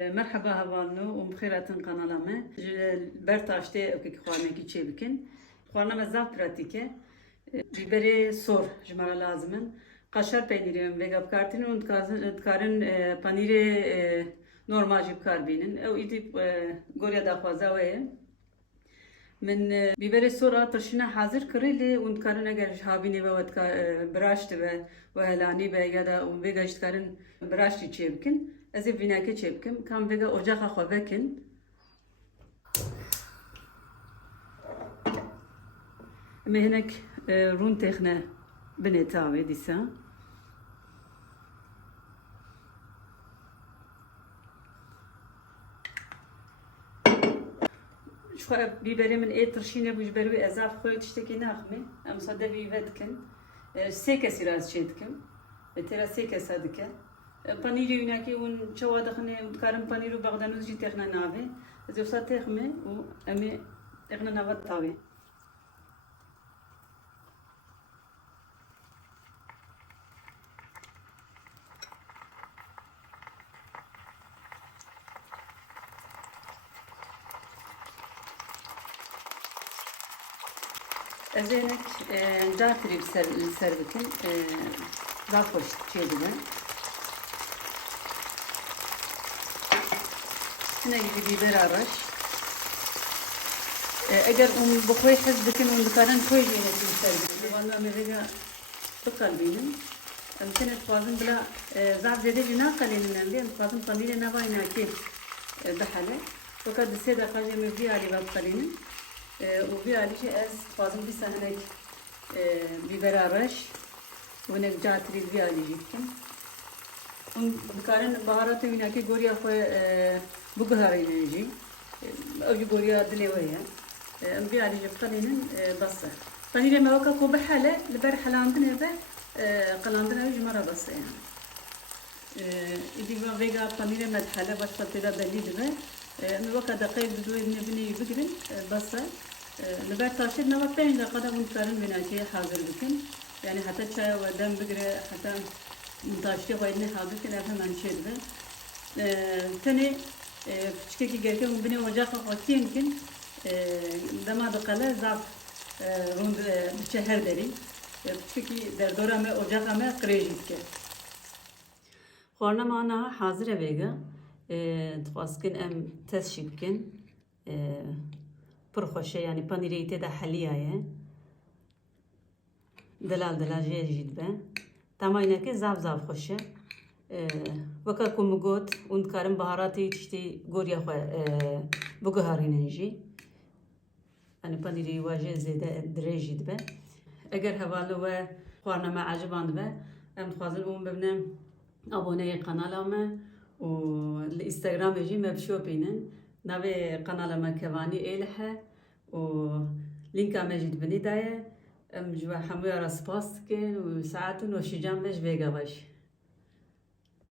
Merhaba havalno و بخیراتن قنالامه برتاشته که خوانه کی چه بکن خوانه مزاف پراتیکه بیبری سور جمعه لازمن قشر peyniri vega bkartin und dkarin panîr normal jî bikarbînin ew îdî gorya daxwaza we ye min bîberê sora tirşîna hazir kirî lê hûn dikarin eger ji havînê ve biraş dibe we helanî be ya da vêga jî dikarin biraş jî çê bikin ez ê vînekê çê bikim kam vêga ocaxa xwe vekin em ê hinek rûn têxine binê tavê dîsa bîberê min ê tirşîne bû ji ber wê ezaf xwe tiştekî naxime em sade vî ve dikin sê kesî raz çê dikim têra sê kesa dike panîrê wînekê hûn çawa dixine dikarin panîr û bexdanûz jî têxine navê ez ê wisa têxime û em ê têxine nava tavê ez ê hinek cartirî li ser bikim zav xweş çê dibe hinek jî bîber a reş eger hûn bi xwe hez bikin hûn dikarin xwe jî hinekî li ser bikin wan em ê vêga biqelbînin em tenê dixwazin bila zav zêde jî naqelînin em vê em dixwazin panîrê nava hinekê bihele fakat di sê deqa jî em ê vî alî ve biqelînin û vî alî jî ez dixwazim dîsa hinek bîbera reş û hinek cartirî vî alî jî bikim hûn dikarin biharatê wînekê goriya xwe biguherînin jî ew jî goriya dilê we ye em vî alî jî biqelînin bes e panîrê me weka ku bihele li ber helandinê ve qelandina wî ji me re bes e yani îdî vêga panîrê me dihele baş têda belî dibe em ê weka deqeyek bi dûyê binê wî bigirin bes e li ber taşê nava 5 deqada hûn dikarin wênekê hazir bikin yani heta çaya we dem bigire heta taştê xwe yên hazir kin ev hemen çê dibe tenê piçikekî gerke hûn binê ocaxa xwe kêm bikin dema diqele zav rûn diçe her derî piçikekî derdora me ocaxa me qirê jî dike xwarina me aniha hazir e vêga dixwaz kirin em test jî bikin pir xweş e yanî panîrê yî têda heliya ye delal delal jê jî dibe tamayînekê zav zav xweş e weka ku min got hûn dikarin biharatê tiştê goriya xwe biguherînin jî yanî panîrê we jê zêde dirêj jî dibe eger hevalê we xwarina me eciban dibe em dixwazin hûn bibine aboneyê qenala me û li Instagramê jî me bişopînin navê qenala me Kevanî Êlih e û lînka me jî di binê de ye em ji we hemûya re spas dikin û saetên weşîcan ve ji vêga weş